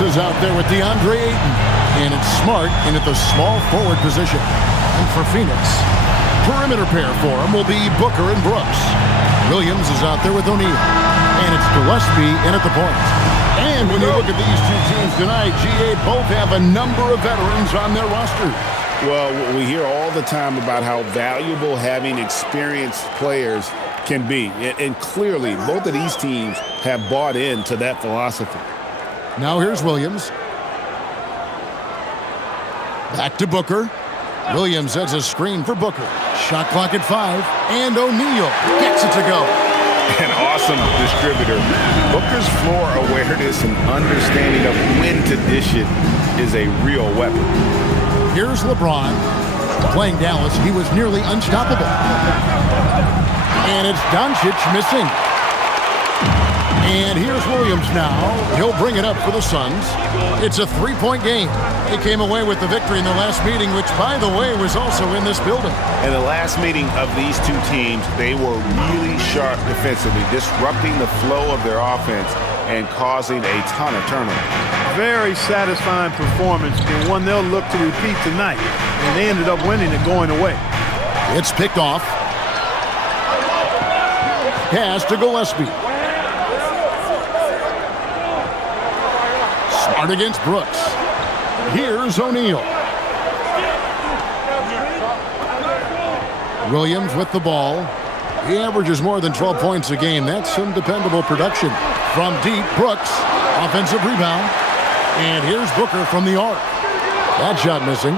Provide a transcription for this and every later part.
Williams is out there with DeAndre Ayton. And it's Smart in at the small forward position. And for Phoenix, perimeter pair for him will be Booker and Brooks. Williams is out there with O'Neal. And it's Gillespie in at the point. And when you look at these two teams tonight, GA both have a number of veterans on their roster. Well, we hear all the time about how valuable having experienced players can be. And clearly, both of these teams have bought into that philosophy. Now here's Williams. Back to Booker. Williams sets a screen for Booker. Shot clock at 5. And O'Neal gets it to go. An awesome distributor. Booker's floor awareness and understanding of when to dish it is a real weapon. Here's LeBron. Playing Dallas, he was nearly unstoppable. And it's Doncic missing. And here's Williams now. He'll bring it up for the Suns. It's a three-point game. They came away with the victory in the last meeting, which, by the way, was also in this building. In the last meeting of these two teams, they were really sharp defensively, disrupting the flow of their offense and causing a ton of turnovers. Very satisfying performance, and one they'll look to repeat tonight. And they ended up winning and going away. It's picked off. Pass to Gillespie. Smart against Brooks. Here's O'Neal. Williams with the ball. He averages more than 12 points a game. That's some dependable production. From deep, Brooks. Offensive rebound. And here's Booker from the arc. That shot missing.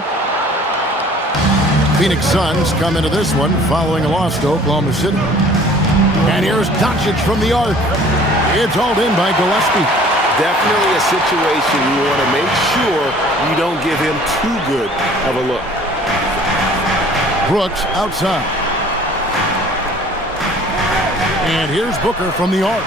Phoenix Suns come into this one following a loss to Oklahoma City. And here's Doncic from the arc. It's hauled in by Gillespie. Definitely a situation you want to make sure you don't give him too good of a look. Brooks outside. And here's Booker from the arc.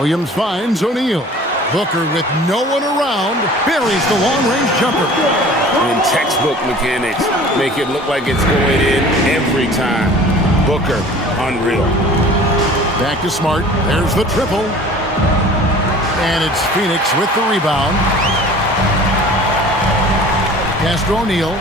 Williams finds O'Neal. Booker with no one around buries the long-range jumper. And textbook mechanics make it look like it's going in every time. Booker, unreal. Back to Smart. There's the triple. And it's Phoenix with the rebound. Pass to O'Neal.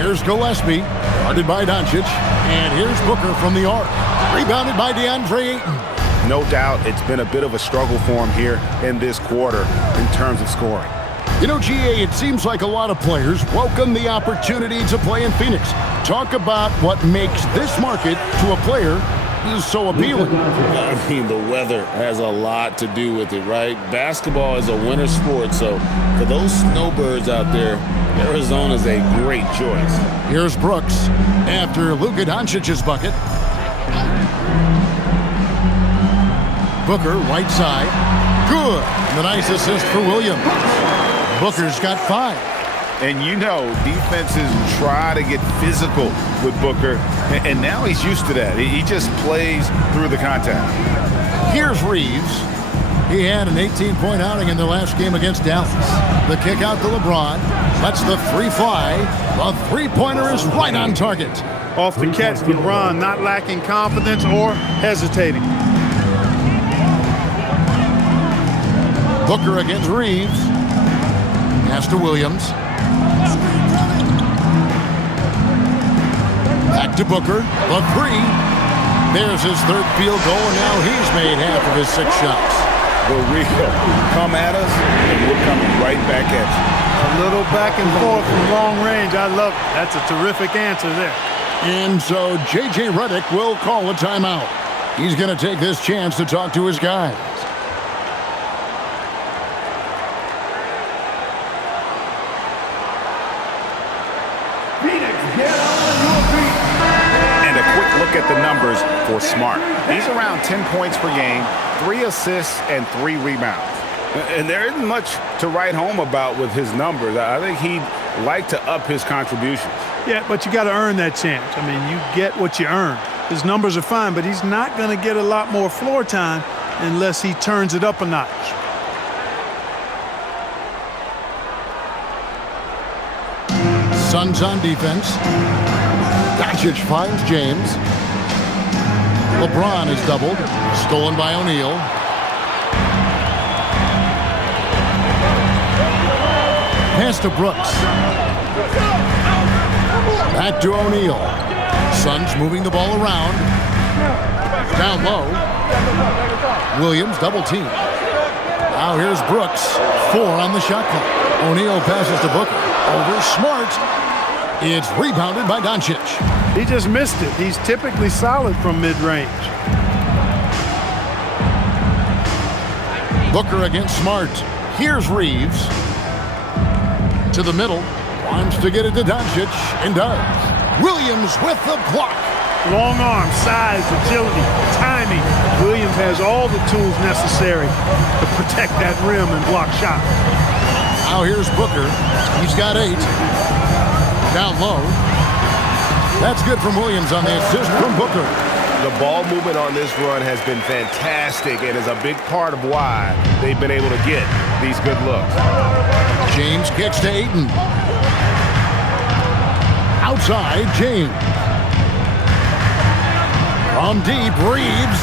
Here's Gillespie, guarded by Doncic. And here's Booker from the arc. Rebounded by DeAndre Ayton. No doubt it's been a bit of a struggle for him here in this quarter in terms of scoring. You know, GA, it seems like a lot of players welcome the opportunity to play in Phoenix. Talk about what makes this market to a player is so appealing. I mean, the weather has a lot to do with it, right? Basketball is a winter sport, so for those snowbirds out there, Arizona is a great choice. Here's Brooks after Luka Doncic's bucket. Booker, right side. Good. The nice assist for Williams. Booker's got 5. And you know, defenses try to get physical with Booker, and now he's used to that. He just plays through the contact. Here's Reeves. He had an 18-point outing in their last game against Dallas. The kick out to LeBron. Lets the three fly. The three-pointer is right on target. Off the catch, LeBron not lacking confidence or hesitating. Booker against Reeves. Pass to Williams. Back to Booker. The 3. There's his third field goal, and now he's made half of his 6 shots. The real come at us, and we're coming right back at you. A little back and forth from long range. I love it. That's a terrific answer there. And so J.J. Redick will call a timeout. He's going to take this chance to talk to his guys. Look at the numbers for Smart. He's around 10 points per game, 3 assists, and 3 rebounds. And there isn't much to write home about with his numbers. I think he'd like to up his contributions. Yeah, but you got to earn that chance. I mean, you get what you earn. His numbers are fine, but he's not going to get a lot more floor time unless he turns it up a notch. Suns on defense. Doncic finds James. LeBron is doubled. Stolen by O'Neal. Pass to Brooks. Back to O'Neal. Suns moving the ball around. Down low. Williams double team. Now here's Brooks. 4 on the shot clock. O'Neal passes to Booker. Over Smart. It's rebounded by Doncic. He just missed it. He's typically solid from mid-range. Booker against Smart. Here's Reeves. To the middle. Wants to get it to Doncic. And does. Williams with the block. Long arm, size, agility, timing. Williams has all the tools necessary to protect that rim and block shot. Now here's Booker. He's got 8. Down low. That's good from Williams on the assist from Booker. The ball movement on this run has been fantastic and is a big part of why they've been able to get these good looks. James kicks to Ayton. Outside, James. From deep, Reeves.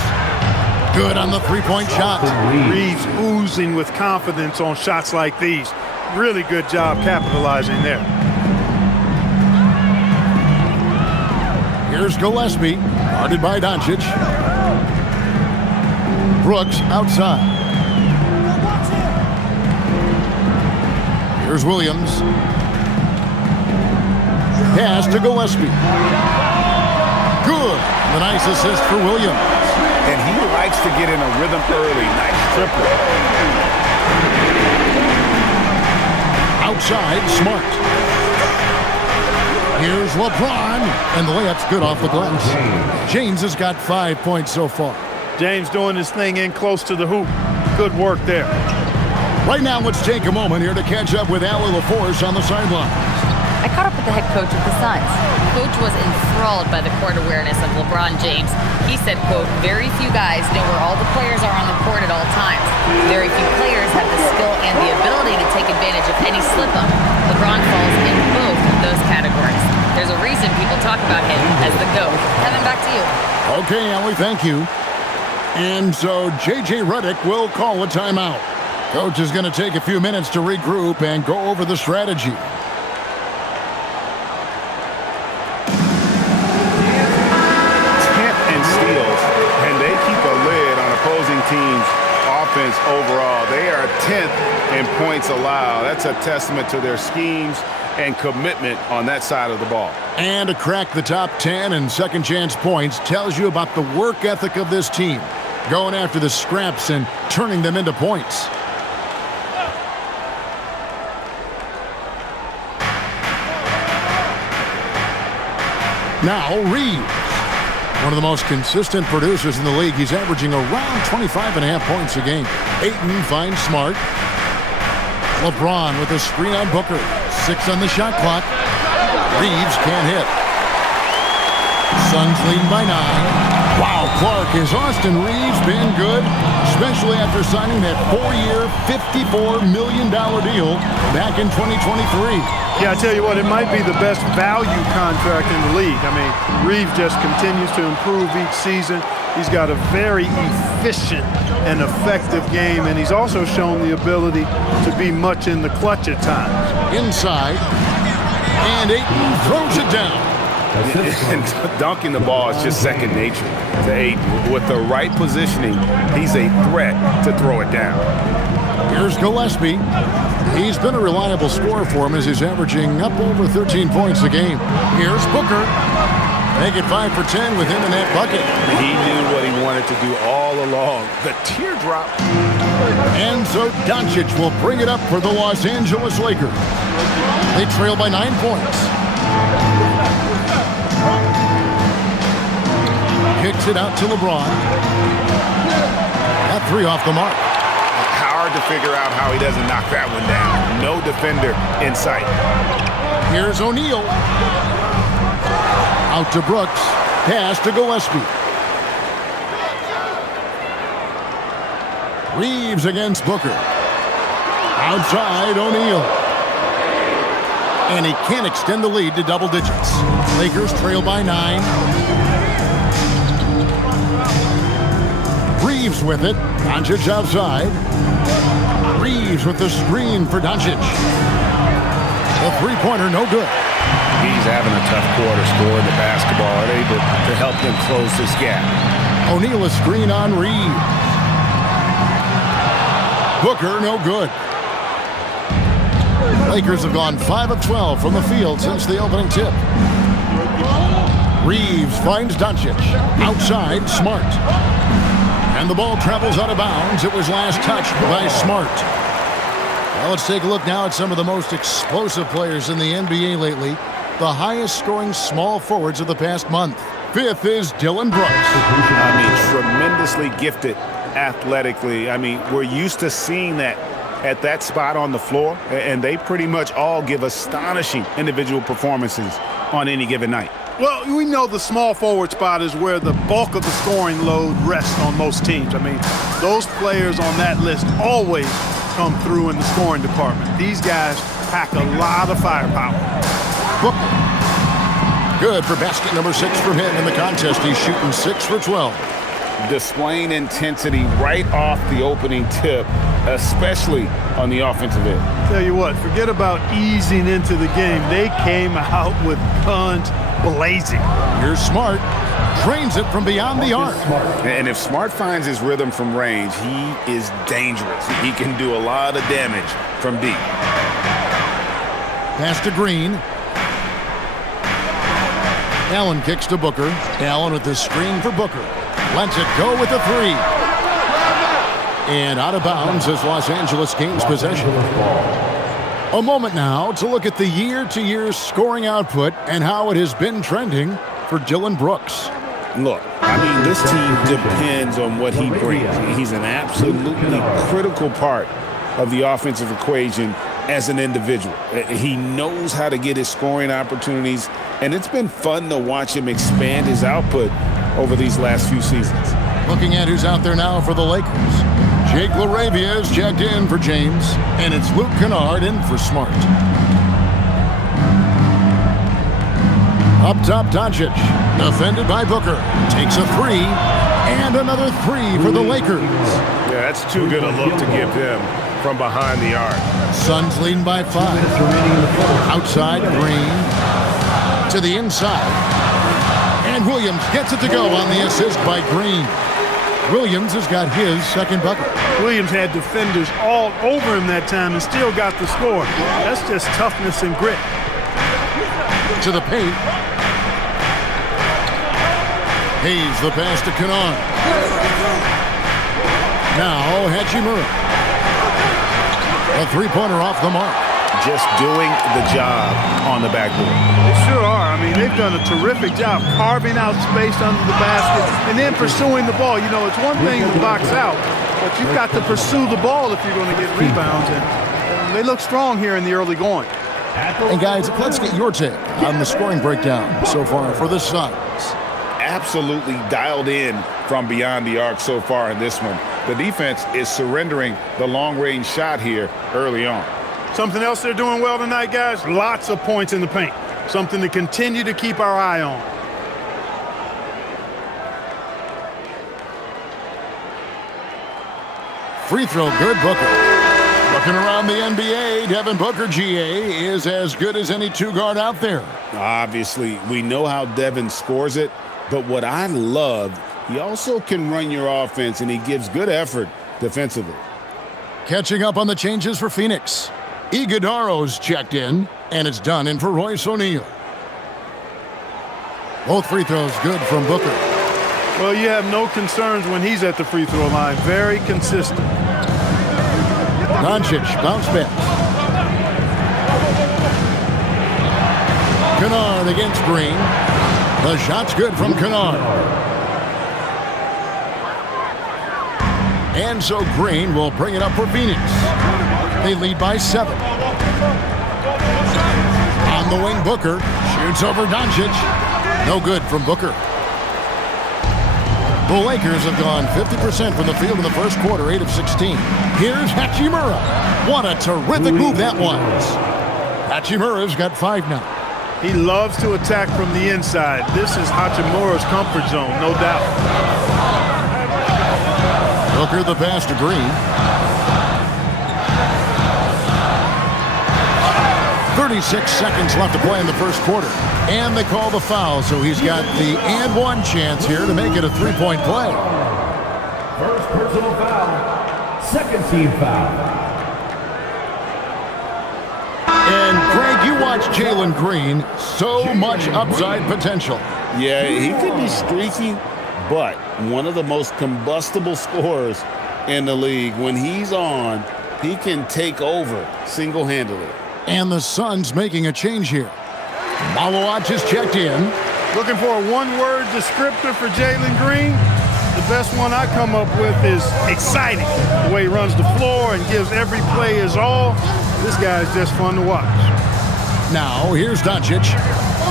Good on the three-point shot. Reeves oozing with confidence on shots like these. Really good job capitalizing there. Here's Gillespie, guarded by Doncic. Brooks outside. Here's Williams. Pass to Gillespie. Good. The nice assist for Williams. And he likes to get in a rhythm early. Nice triple. Outside, Smart. Here's LeBron, and the layup's good off the glass. James has got 5 points so far. James doing his thing in close to the hoop. Good work there. Right now, let's take a moment here to catch up with Allie LaForce on the sideline. I caught up with the head coach of the Suns. Coach was enthralled by the court awareness of LeBron James. He said, quote, very few guys know where all the players are on the court at all times. Very few players have the skill and the ability to take advantage of any slip-up. LeBron falls in both of those categories. There's a reason people talk about him as the GOAT. Kevin, back to you. Okay, Allie, thank you. And so J.J. Redick will call a timeout. Coach is going to take a few minutes to regroup and go over the strategy. Team's offense overall. They are 10th in points allowed. That's a testament to their schemes and commitment on that side of the ball. And to crack the top 10 in second chance points tells you about the work ethic of this team, going after the scraps and turning them into points. Now Reeves. One of the most consistent producers in the league. He's averaging around 25.5 points a game. Ayton finds Smart. LeBron with a screen on Booker. 6 on the shot clock. Reeves can't hit. Suns leading by 9. Wow, Clark, has Austin Reeves been good? Especially after signing that 4-year, $54 million deal back in 2023. Yeah, I tell you what, it might be the best value contract in the league. I mean, Reeves just continues to improve each season. He's got a very efficient and effective game, and he's also shown the ability to be much in the clutch at times. Inside, and Ayton throws it down. And dunking the ball is just second nature to Ayton. With the right positioning, he's a threat to throw it down. Here's Gillespie. He's been a reliable scorer for him as he's averaging up over 13 points a game. Here's Booker. Make it 5 for 10 with him in that bucket. He knew what he wanted to do all along. The teardrop. And so Doncic will bring it up for the Los Angeles Lakers. They trail by 9 points. Kicks it out to LeBron. That 3 off the mark. Hard to figure out how he doesn't knock that one down. No defender in sight. Here's O'Neal. Out to Brooks. Pass to Gillespie. Reeves against Booker. Outside O'Neal. And he can't extend the lead to double digits. Lakers trail by 9. Reeves with it. Doncic outside. Reeves with the screen for Doncic. The three-pointer, no good. He's having a tough quarter, scoring the basketball and able to help them close this gap. O'Neal a screen on Reeves. Booker, no good. Lakers have gone 5 of 12 from the field since the opening tip. Reeves finds Doncic. Outside, Smart. And the ball travels out of bounds. It was last touched by Smart. Well, let's take a look now at some of the most explosive players in the NBA lately. The highest scoring small forwards of the past month. Fifth is Dillon Brooks. I mean, tremendously gifted athletically. I mean, we're used to seeing that at that spot on the floor, and they pretty much all give astonishing individual performances on any given night. Well, we know the small forward spot is where the bulk of the scoring load rests on most teams. I mean, those players on that list always come through in the scoring department. These guys pack a lot of firepower. Booker. Good for basket number 6 from him in the contest. He's shooting 6 for 12. Displaying intensity right off the opening tip, especially on the offensive end. Tell you what, forget about easing into the game. They came out with guns blazing. Here's Smart. Trains it from beyond the arc. And if Smart finds his rhythm from range, he is dangerous. He can do a lot of damage from deep. Pass to Green. Allen kicks to Booker. Allen with the screen for Booker. Lets it go with the three. And out of bounds as Los Angeles gains possession. A moment now to look at the year-to-year scoring output and how it has been trending for Dillon Brooks. Look, I mean, this team depends on what he brings. He's an absolutely critical part of the offensive equation as an individual. He knows how to get his scoring opportunities, and it's been fun to watch him expand his output over these last few seasons. Looking at who's out there now for the Lakers. Jake LaRavia is checked in for James, and it's Luke Kennard in for Smart. Up top, Doncic, defended by Booker, takes a three, and another three for the Lakers. Yeah, that's too good a look to give them from behind the arc. Suns leading by 5. Outside, Green to the inside. And Williams gets it to go on the assist by Green. Williams has got his second bucket. Williams had defenders all over him that time and still got the score. That's just toughness and grit. To the paint. Hayes the pass to Kennard. Now Hachimura. A three-pointer off the mark. Just doing the job on the backboard. They sure are. I mean, they've done a terrific job carving out space under the basket and then pursuing the ball. You know, it's one thing to box out, but you've got to pursue the ball if you're going to get rebounds. And they look strong here in the early going. And guys, let's get your take on the scoring breakdown so far for the Suns. Absolutely dialed in from beyond the arc so far in this one. The defense is surrendering the long-range shot here early on. Something else they're doing well tonight, guys, lots of points in the paint. Something to continue to keep our eye on. Free throw good, Booker. Looking around the NBA, Devin Booker, GA, is as good as any two-guard out there. Obviously, we know how Devin scores it, but what I love, he also can run your offense, and he gives good effort defensively. Catching up on the changes for Phoenix. Iguodaro's checked in, and it's done in for Royce O'Neal. Both free throws good from Booker. Well, you have no concerns when he's at the free throw line. Very consistent. Doncic, bounce back. Kennard against Green. The shot's good from Kennard. And so Green will bring it up for Phoenix. They lead by 7. On the wing, Booker shoots over Doncic. No good from Booker. The Lakers have gone 50% from the field in the first quarter, 8 of 16. Here's Hachimura. What a terrific move that was. Hachimura's got 5 now. He loves to attack from the inside. This is Hachimura's comfort zone, no doubt. Booker the pass to Green. 36 seconds left to play in the first quarter. And they call the foul, so he's got the and one chance here to make it a three-point play. First personal foul. Second team foul. And Greg, you watch Jalen Green, so much upside potential. Yeah, he could be streaky, but one of the most combustible scorers in the league. When he's on, he can take over single-handedly. And the Suns making a change here. Malawat just checked in. Looking for a one-word descriptor for Jalen Green? The best one I come up with is exciting. The way he runs the floor and gives every play his all. This guy's just fun to watch. Now, here's Doncic.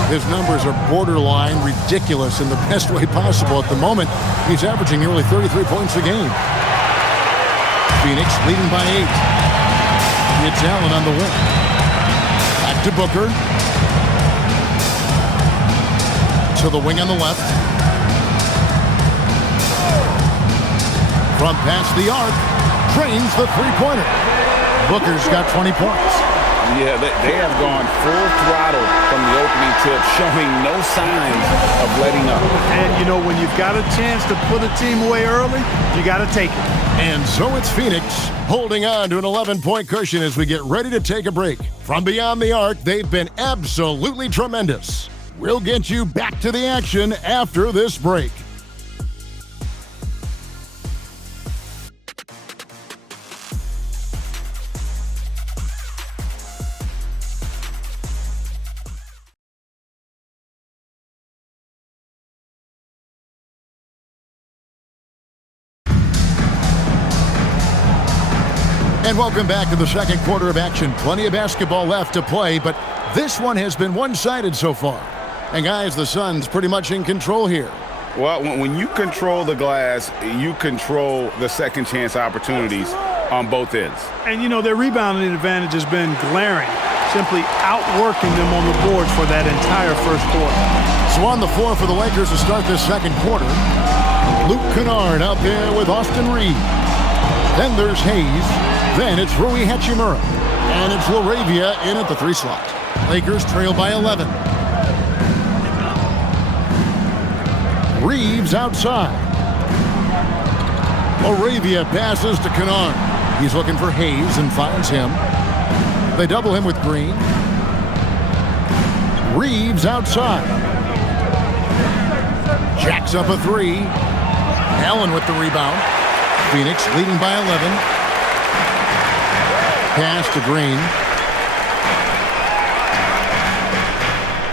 His numbers are borderline ridiculous in the best way possible at the moment. He's averaging nearly 33 points a game. Phoenix leading by 8. It's Allen on the wing. Back to Booker. To the wing on the left. From past the arc. Drains the three-pointer. Booker's got 20 points. Yeah, they have gone full throttle from the opening tip, showing no signs of letting up. And, you know, when you've got a chance to put a team away early, you got to take it. And so it's Phoenix holding on to an 11-point cushion as we get ready to take a break. From beyond the arc, they've been absolutely tremendous. We'll get you back to the action after this break. And welcome back to the second quarter of action. Plenty of basketball left to play, but this one has been one-sided so far. And guys, the Suns pretty much in control here. Well, when you control the glass, you control the second chance opportunities on both ends. And, you know, their rebounding advantage has been glaring, simply outworking them on the boards for that entire first quarter. So on the floor for the Lakers to start this second quarter, Luke Kennard out there with Austin Reeves. Then there's Hayes. Then it's Rui Hachimura. And it's LaRavia in at the 3 slot. Lakers trail by 11. Reeves outside. LaRavia passes to Kennard. He's looking for Hayes and finds him. They double him with Green. Reeves outside. Jacks up a 3. Allen with the rebound. Phoenix leading by 11. Pass to Green.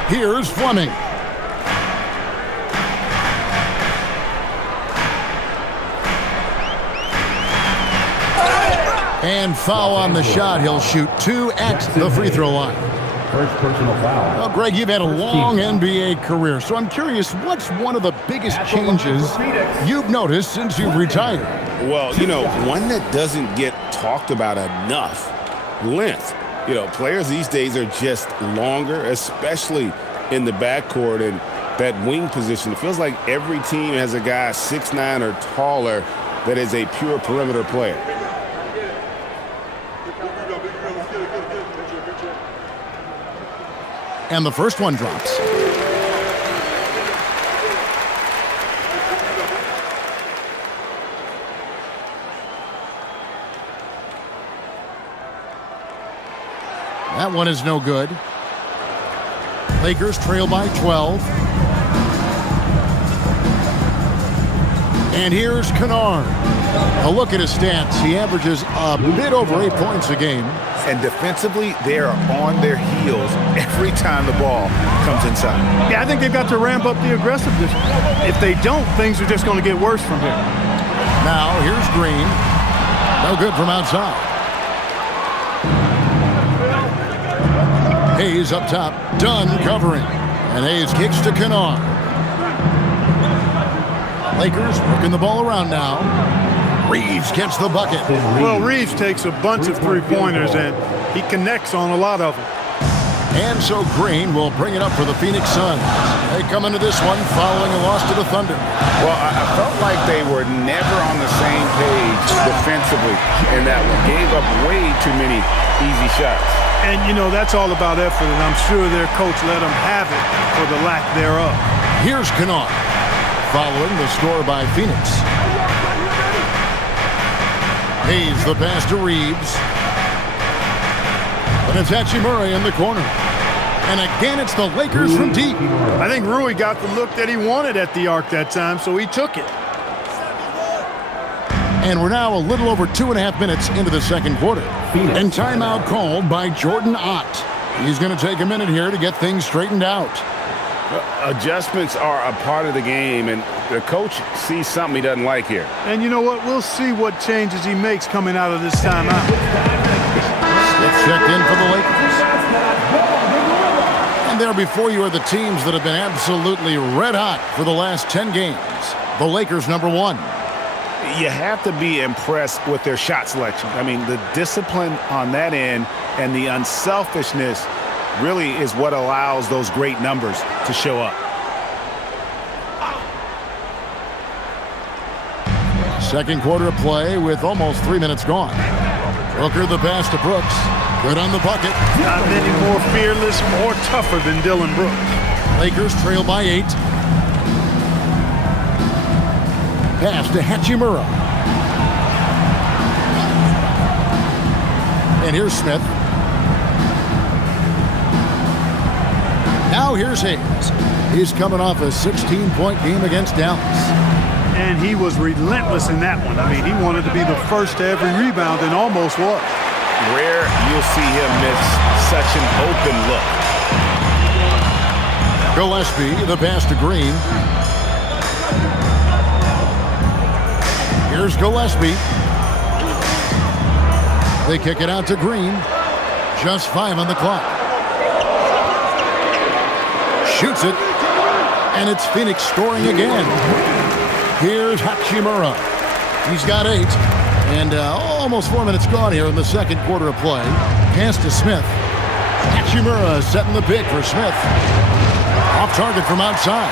Here's Fleming. And foul on the shot. He'll shoot 2 at the free throw line. First personal foul. Well, Greg, you've had a long NBA career, so I'm curious, what's one of the biggest changes you've noticed since you've retired? Well, you know, one that doesn't get talked about enough, length. You know, players these days are just longer, especially in the backcourt and that wing position. It feels like every team has a guy 6'9" or taller that is a pure perimeter player. And the first one drops. That one is no good. Lakers trail by 12. And here's Kennard. A look at his stats. He averages a bit over 8 points a game. And defensively, they are on their heels every time the ball comes inside. Yeah, I think they've got to ramp up the aggressiveness. If they don't, things are just going to get worse from here. Now, here's Green. No good from outside. Hayes up top. Dunn covering. And Hayes kicks to Kennard. Lakers working the ball around now. Reeves gets the bucket. Well, Reeves takes a bunch of three-pointers, and he connects on a lot of them. And so Green will bring it up for the Phoenix Suns. They come into this one following a loss to the Thunder. Well, I felt like they were never on the same page defensively in that one. Gave up way too many easy shots. And, you know, that's all about effort, and I'm sure their coach let them have it for the lack thereof. Here's Kennard, following the score by Phoenix. Hayes the pass to Reeves. And it's Hachimura in the corner. And again, it's the Lakers from deep. I think Rui got the look that he wanted at the arc that time, so he took it. And we're now a little over 2.5 minutes into the second quarter. And timeout called by Jordan Ott. He's going to take a minute here to get things straightened out. Adjustments are a part of the game, and the coach sees something he doesn't like here. And you know what? We'll see what changes he makes coming out of this timeout. Smith checked in for the Lakers. And there before you are the teams that have been absolutely red hot for the last 10 games. The Lakers, number 1. You have to be impressed with their shot selection. I mean, the discipline on that end and the unselfishness really is what allows those great numbers to show up. Second quarter of play with almost 3 minutes gone. Booker the pass to Brooks. Good on the bucket. Not many more fearless or tougher than Dylan Brooks. Lakers trail by 8. Pass to Hachimura. And here's Smith. Now here's Hayes. He's coming off a 16-point game against Dallas. And he was relentless in that one. I mean, he wanted to be the first to every rebound and almost was. Rare you'll see him miss such an open look. Gillespie, the pass to Green. Here's Gillespie. They kick it out to Green. Just 5 on the clock. Shoots it. And it's Phoenix scoring again. Here's Hachimura. He's got 8. And almost 4 minutes gone here in the second quarter of play. Pass to Smith. Hachimura setting the pick for Smith. Off target from outside.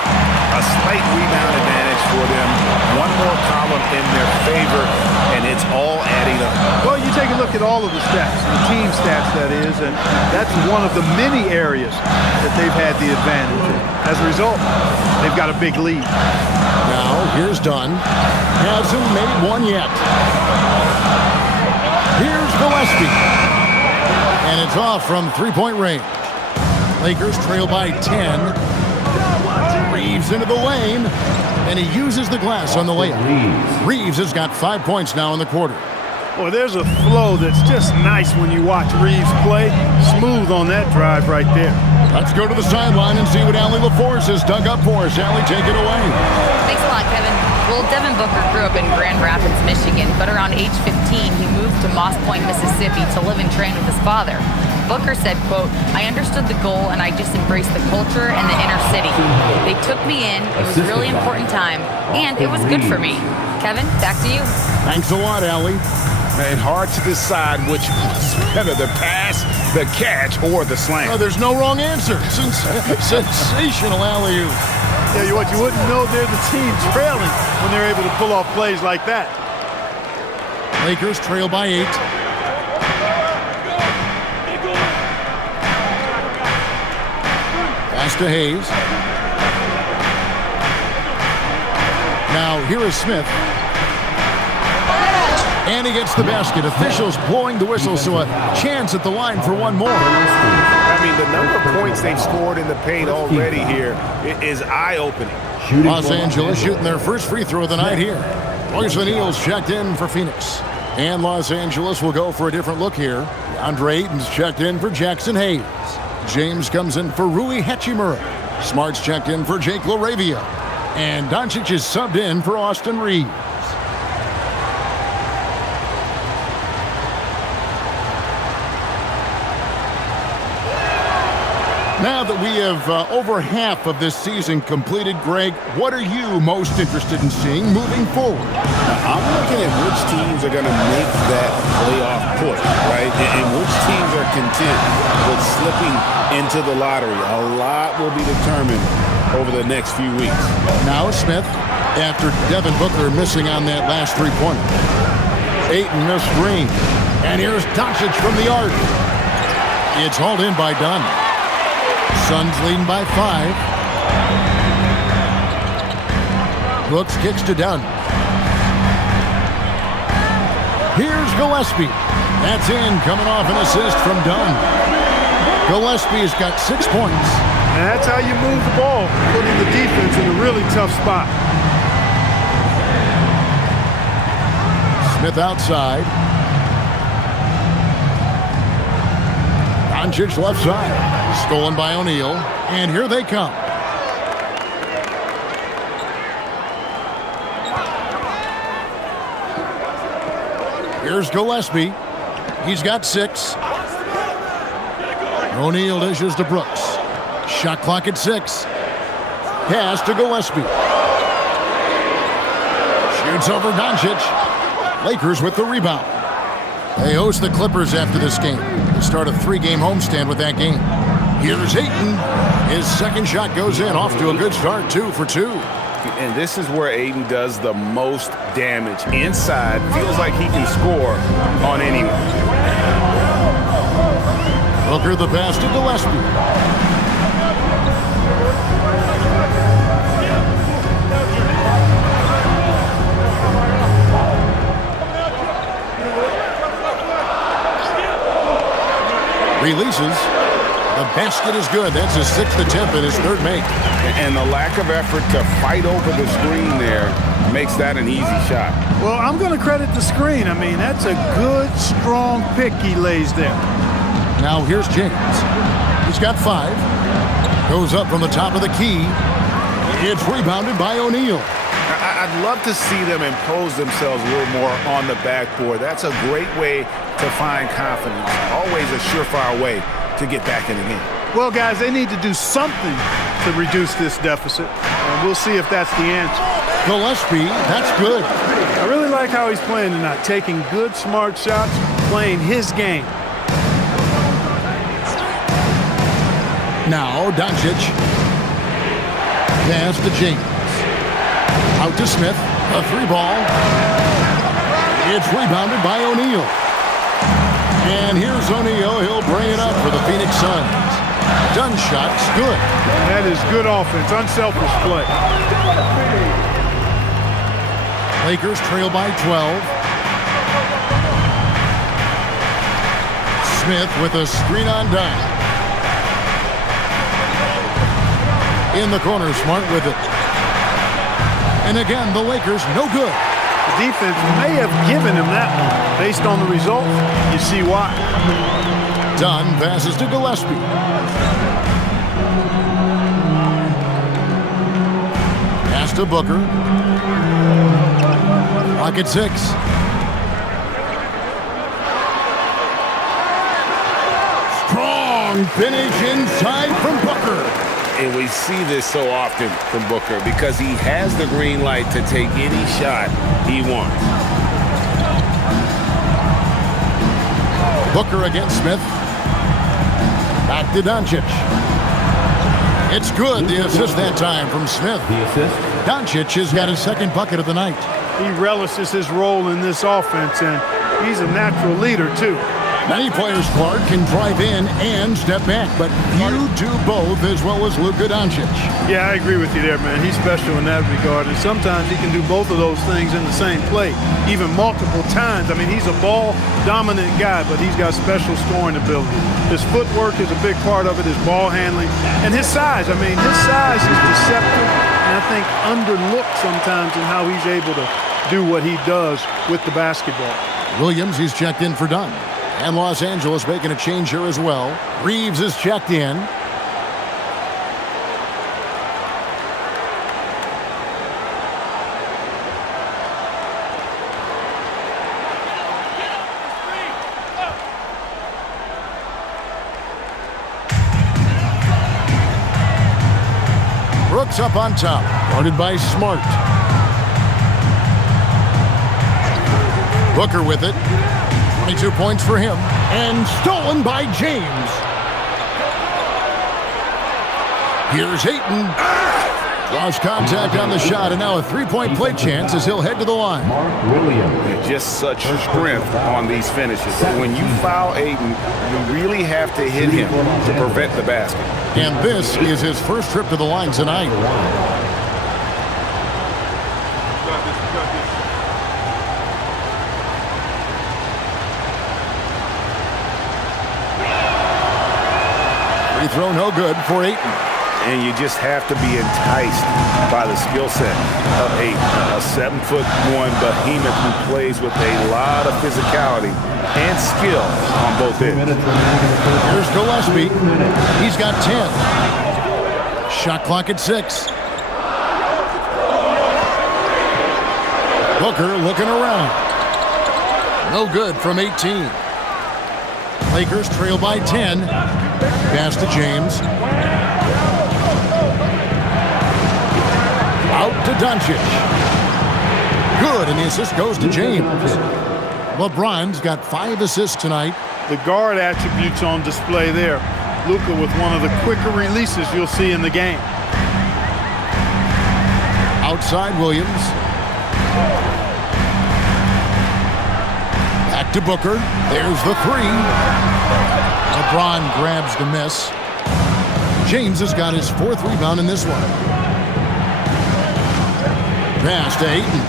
A slight rebound advantage for them. One more column in their favor, and it's all adding up. Well, you take a look at all of the stats, the team stats that is, and that's one of the many areas that they've had the advantage in. As a result, they've got a big lead. Now, here's Dunn. Hasn't made one yet. Here's Gillespie. And it's off from three-point range. Lakers trail by 10. Reeves into the lane. And he uses the glass on the layup. Reeves has got 5 points now in the quarter. Boy, there's a flow that's just nice when you watch Reeves play. Smooth on that drive right there. Let's go to the sideline and see what Allie LaForce has dug up for us. Allie, take it away. Thanks a lot, Kevin. Well, Devin Booker grew up in Grand Rapids, Michigan, but around age 15, he moved to Moss Point, Mississippi to live and train with his father. Booker said, quote, "I understood the goal and I just embraced the culture and the inner city. They took me in. It was a really important time, and it was good for me." Kevin, back to you. Thanks a lot, Allie. And hard to decide which was better, the pass, the catch, or the slam. Oh, there's no wrong answer. Sensational alley-oop. Yeah, what you wouldn't know they're the team trailing when they're able to pull off plays like that. Lakers trail by 8. Pass to Hayes. Now here is Smith. And he gets the basket. Officials blowing the whistle, so a chance at the line for one more. I mean, the number of points they've scored in the paint already here is eye-opening. Los Angeles shooting their first free throw of the night here. Royce O'Neal's checked in for Phoenix. And Los Angeles will go for a different look here. Andre Ayton's checked in for Jackson Hayes. James comes in for Rui Hachimura. Smart's checked in for Jake LaRavia. And Doncic is subbed in for Austin Reeves. Now that we have over half of this season completed, Greg, what are you most interested in seeing moving forward? I'm looking at which teams are going to make that playoff push, right? And which teams are content with slipping into the lottery. A lot will be determined over the next few weeks. Now Smith, after Devin Booker missing on that last three-pointer. Ayton a screen. And here's Doncic from the arc. It's hauled in by Dunn. Suns leading by 5. Brooks kicks to Dunn. Here's Gillespie. That's in, coming off an assist from Dunn. Gillespie's got 6 points. And that's how you move the ball, putting the defense in a really tough spot. Smith outside. Doncic left side. Stolen by O'Neal. And here they come. Here's Gillespie. He's got 6. O'Neal dishes to Brooks. Shot clock at 6. Pass to Gillespie. Shoots over Doncic. Lakers with the rebound. They host the Clippers after this game. They start a 3-game homestand with that game. Here's Ayton. His second shot goes in. Off to a good start, 2 for 2. And this is where Ayton does the most damage. Inside, feels like he can score on anyone. Booker the pass to Gillespie. Releases. The basket is good. That's his 6th attempt and his 3rd make. And the lack of effort to fight over the screen there makes that an easy shot. Well, I'm going to credit the screen. I mean, that's a good, strong pick he lays there. Now here's James. He's got 5. Goes up from the top of the key. It's rebounded by O'Neal. I'd love to see them impose themselves a little more on the backboard. That's a great way to find confidence. Always a surefire way to get back in the game. Well, guys, they need to do something to reduce this deficit, and we'll see if that's the answer. Gillespie, that's good. I really like how he's playing tonight, taking good, smart shots, playing his game. Now Doncic. Pass to James. Out to Smith. A 3-ball. It's rebounded by O'Neal. And here's O'Neal. He'll bring it up for the Phoenix Suns. Dunn shot's good. That is good offense. Unselfish play. Lakers trail by 12. Smith with a screen on Dunn. In the corner, Smart with it. And again, the Lakers no good. The defense may have given him that one. Based on the result, you see why. Dunn passes to Gillespie. Pass to Booker. Clock at 6. Strong finish inside from Booker. And we see this so often from Booker because he has the green light to take any shot he wants. Booker against Smith. Back to Doncic. It's good, the assist that time from Smith. The assist. Doncic has got his 2nd bucket of the night. He relishes his role in this offense, and he's a natural leader, too. Many players, Clark, can drive in and step back, but few do both as well as Luka Doncic. Yeah, I agree with you there, man. He's special in that regard, and sometimes he can do both of those things in the same play, even multiple times. I mean, he's a ball-dominant guy, but he's got special scoring ability. His footwork is a big part of it, his ball handling, and his size. I mean, his size is deceptive, and I think underlooked sometimes in how he's able to do what he does with the basketball. Williams, he's checked in for Dunn. And Los Angeles making a change here as well. Reeves is checked in. Brooks up on top, guarded by Smart. Booker with it. 22 points for him. And stolen by James. Here's Ayton. Lost contact on the shot, and now a three-point play chance as he'll head to the line. Mark Williams. Just such strength on these finishes. When you foul Ayton, you really have to hit him to prevent the basket. And this is his first trip to the line tonight. Free throw no good for Ayton. And you just have to be enticed by the skill set of Ayton, a 7'1" behemoth who plays with a lot of physicality and skill on both ends. Here's Gillespie. He's got 10. Shot clock at 6. Booker looking around. No good from 18. Lakers trail by 10. Pass to James. Out to Doncic. Good, and the assist goes to James. LeBron's got 5 assists tonight. The guard attributes on display there. Luka with one of the quicker releases you'll see in the game. Outside Williams. Back to Booker. There's the 3. LeBron grabs the miss. James has got his 4th rebound in this one. Pass to Ayton.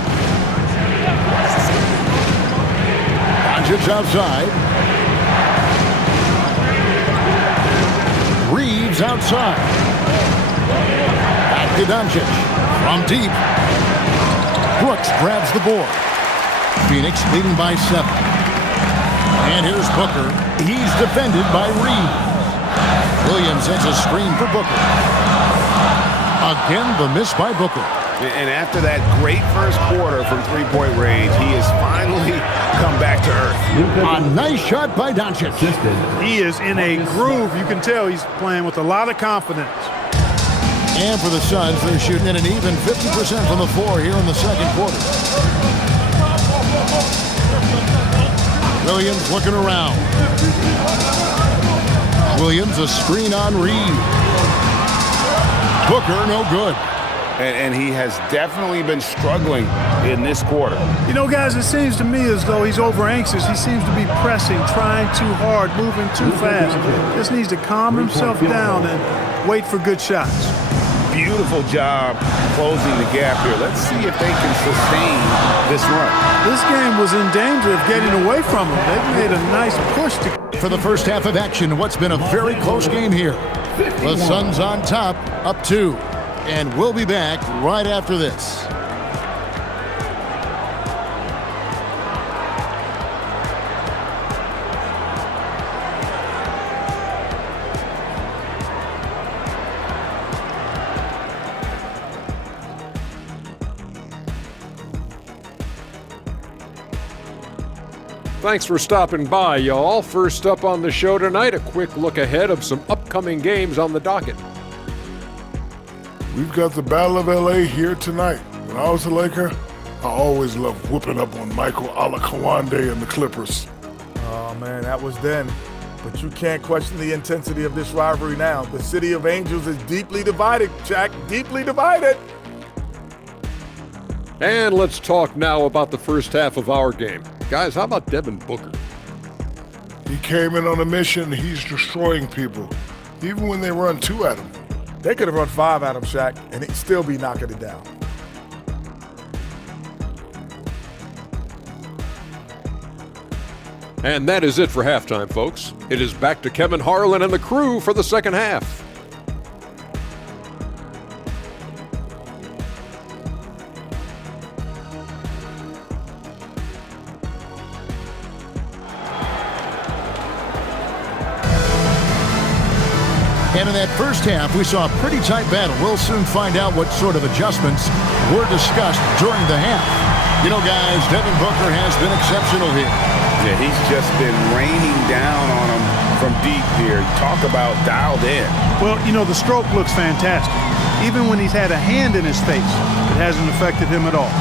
Doncic outside. Reeves outside. Back to Doncic. From deep. Brooks grabs the board. Phoenix leading by 7. And here's Booker. He's defended by Reeves. Williams sends a screen for Booker. Again, the miss by Booker. And after that great first quarter from three-point range, he has finally come back to earth. A nice shot by Doncic. He is in a groove. You can tell he's playing with a lot of confidence. And for the Suns, they're shooting at an even 50% from the floor here in the second quarter. Williams looking around. Williams, a screen on Reed. Booker, no good. And he has definitely been struggling in this quarter. You know, guys, it seems to me as though he's over anxious. He seems to be pressing, trying too hard, moving too fast. Just needs to calm himself down and wait for good shots. Beautiful job closing the gap here. Let's see if they can sustain this run. This game was in danger of getting away from him. They've made a nice push to... For the first half of action, what's been a very close game here. The Suns on top, up 2. And we'll be back right after this. Thanks for stopping by, y'all. First up on the show tonight, a quick look ahead of some upcoming games on the docket. We've got the Battle of L.A. here tonight. When I was a Laker, I always loved whooping up on Michael Alakawande and the Clippers. Oh, man, that was then. But you can't question the intensity of this rivalry now. The City of Angels is deeply divided, Jack, deeply divided. And let's talk now about the first half of our game. Guys, how about Devin Booker? He came in on a mission. He's destroying people, even when they run 2 at him. They could have run 5 at him, Shaq, and he'd still be knocking it down. And that is it for halftime, folks. It is back to Kevin Harlan and the crew for the second half. And in that first half, we saw a pretty tight battle. We'll soon find out what sort of adjustments were discussed during the half. You know, guys, Devin Booker has been exceptional here. Yeah, he's just been raining down on them from deep here. Talk about dialed in. Well, you know, the stroke looks fantastic. Even when he's had a hand in his face, it hasn't affected him at all.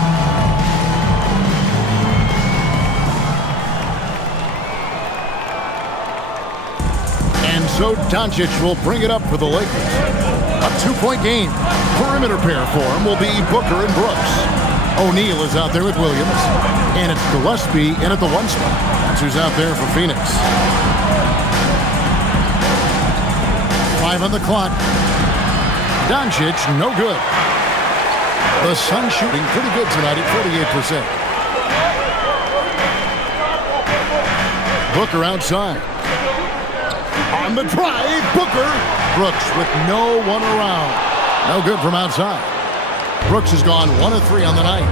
And so Doncic will bring it up for the Lakers. A 2-point game. Perimeter pair for him will be Booker and Brooks. O'Neal is out there with Williams. And it's Gillespie in at the 1 spot. That's who's out there for Phoenix. 5 on the clock. Doncic, no good. The Suns shooting pretty good tonight at 48%. Booker outside. On the drive, Booker. Brooks with no one around. No good from outside. Brooks has gone 1 of 3 on the night.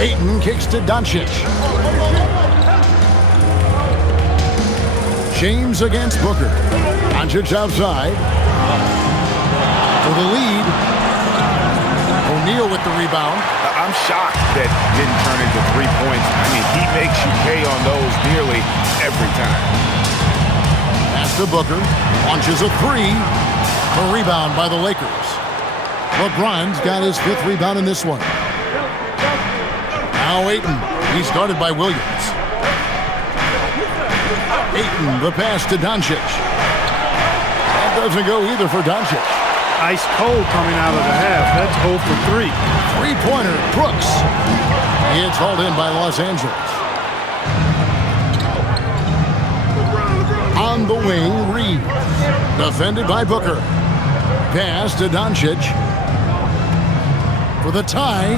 Ayton kicks to Doncic. James against Booker. Doncic outside. For the lead. O'Neal with the rebound. I'm shocked that didn't turn into 3 points. I mean, he makes you pay on those nearly every time. Pass to Booker. Launches a 3. A rebound by the Lakers. LeBron's got his 5th rebound in this one. Now Ayton. He's guarded by Williams. Ayton, the pass to Doncic. That doesn't go either for Doncic. Ice cold coming out of the half. That's 0 for 3. 3-pointer, Brooks. It's hauled in by Los Angeles. On the wing, Reed. Defended by Booker. Pass to Doncic. For the tie.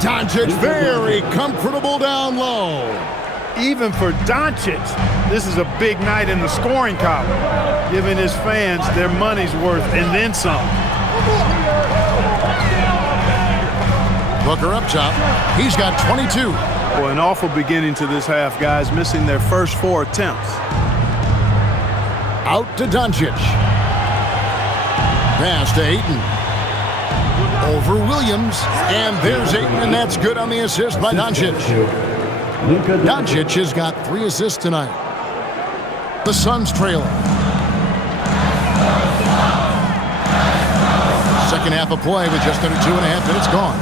Doncic very comfortable down low. Even for Doncic, this is a big night in the scoring column, giving his fans their money's worth and then some. Booker up top. He's got 22. Well, an awful beginning to this half, guys, missing their first 4 attempts. Out to Doncic. Pass to Ayton. Over Williams. And there's Ayton, and that's good on the assist by Doncic. Doncic has got 3 assists tonight. The Suns trailing. Second half of play with just under 2.5 minutes gone.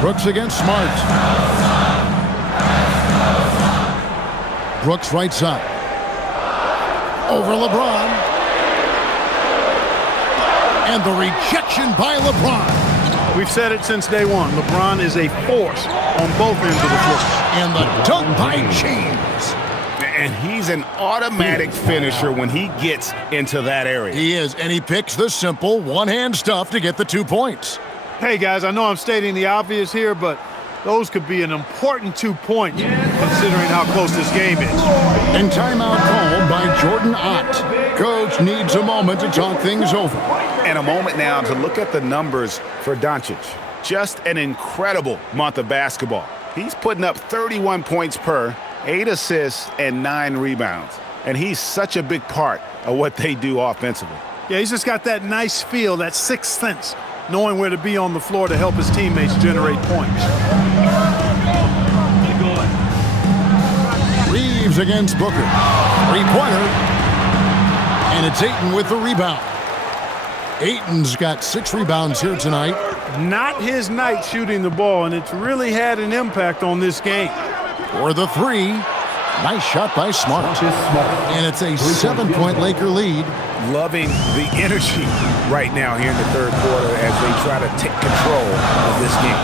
Brooks against Smart. Brooks right side. Over LeBron. And the rejection by LeBron. We've said it since day one. LeBron is a force on both ends of the floor. And the dunk by James. And he's an automatic finisher when he gets into that area. He is, and he picks the simple one-hand stuff to get the 2 points. Hey, guys, I know I'm stating the obvious here, but those could be an important 2 points considering how close this game is. And timeout called by Jordan Ott. Coach needs a moment to talk things over. And a moment now to look at the numbers for Doncic. Just an incredible month of basketball. He's putting up 31 points per, 8 assists, and 9 rebounds. And he's such a big part of what they do offensively. Yeah, he's just got that nice feel, that sixth sense, knowing where to be on the floor to help his teammates generate points. Reeves against Booker. 3-pointer. And it's Ayton with the rebound. Ayton's got 6 rebounds here tonight. Not his night shooting the ball, and it's really had an impact on this game. For the 3. Nice shot by Smart. And it's a 7-point Laker lead. Loving the energy right now here in the third quarter as they try to take control of this game.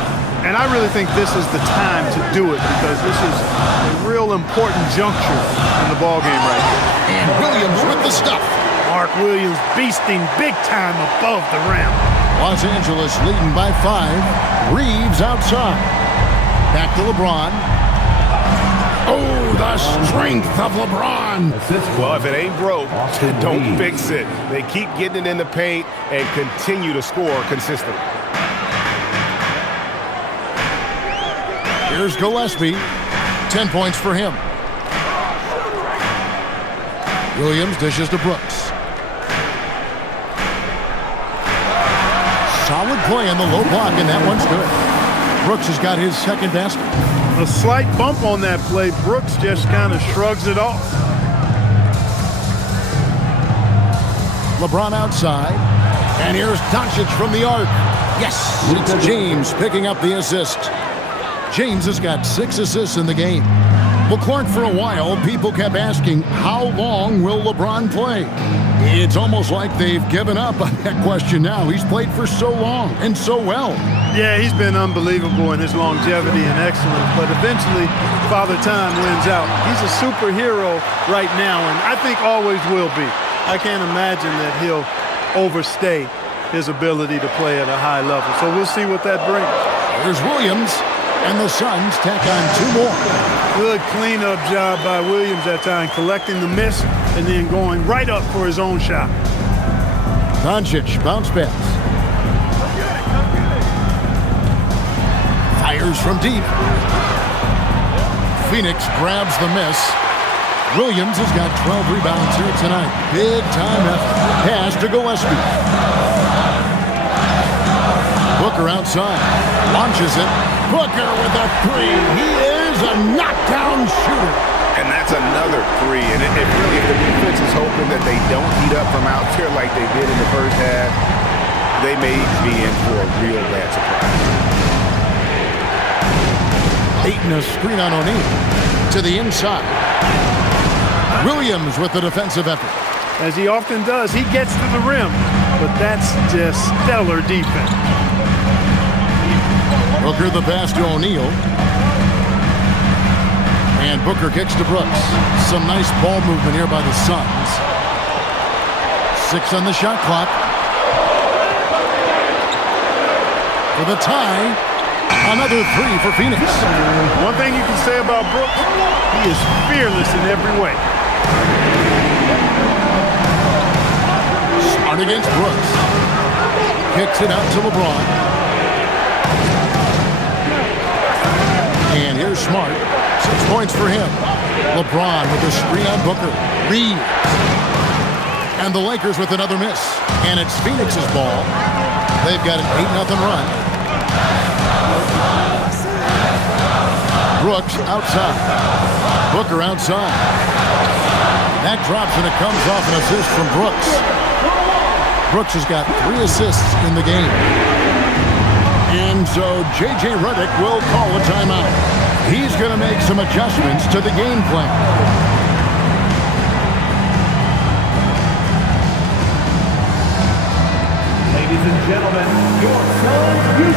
And I really think this is the time to do it because this is a real important juncture in the ballgame right here. And Williams with the stuff. Mark Williams beasting big time above the rim. Los Angeles leading by 5. Reeves outside. Back to LeBron. Oh, the strength of LeBron. Well, if it ain't broke, don't fix it. They keep getting it in the paint and continue to score consistently. Here's Gillespie. 10 points for him. Williams dishes to Brooks. Solid play on the low block, and that one's good. Brooks has got his second basket. A slight bump on that play. Brooks just kind of shrugs it off. LeBron outside. And here's Doncic from the arc. Yes, it's James picking up the assist. James has got 6 assists in the game. Well, Clark, for a while, people kept asking, how long will LeBron play? It's almost like they've given up on that question now. He's played for so long and so well. Yeah, he's been unbelievable in his longevity and excellence, but eventually Father Time wins out. He's a superhero right now, and I think always will be. I can't imagine that he'll overstay his ability to play at a high level. So we'll see what that brings. There's Williams, and the Suns tack on 2 more. Good cleanup job by Williams that time, collecting the miss and then going right up for his own shot. Doncic, bounce pass. Fires from deep. Phoenix grabs the miss. Williams has got 12 rebounds here tonight. Big time effort. Pass to Gillespie. Booker outside. Launches it. Booker with a 3. He is a knockdown shooter. And that's another 3. And it really, if the defense is hoping that they don't heat up from out there like they did in the first half, they may be in for a real bad surprise. Ayton a screen on O'Neal. To the inside. Williams with the defensive effort. As he often does, he gets to the rim, but that's just stellar defense. Booker the pass to O'Neal. And Booker kicks to Brooks. Some nice ball movement here by the Suns. 6 on the shot clock. For the tie, another 3 for Phoenix. One thing you can say about Brooks, he is fearless in every way. Smart against Brooks. Kicks it out to LeBron. And here's Smart. 6 points for him. LeBron with the screen on Booker. Reeves. And the Lakers with another miss. And it's Phoenix's ball. They've got an 8-0 run. Brooks outside. Booker outside. That drops and it comes off an assist from Brooks. Brooks has got 3 assists in the game. And so J.J. Redick will call a timeout. He's going to make some adjustments to the game plan. Ladies and gentlemen, your Suns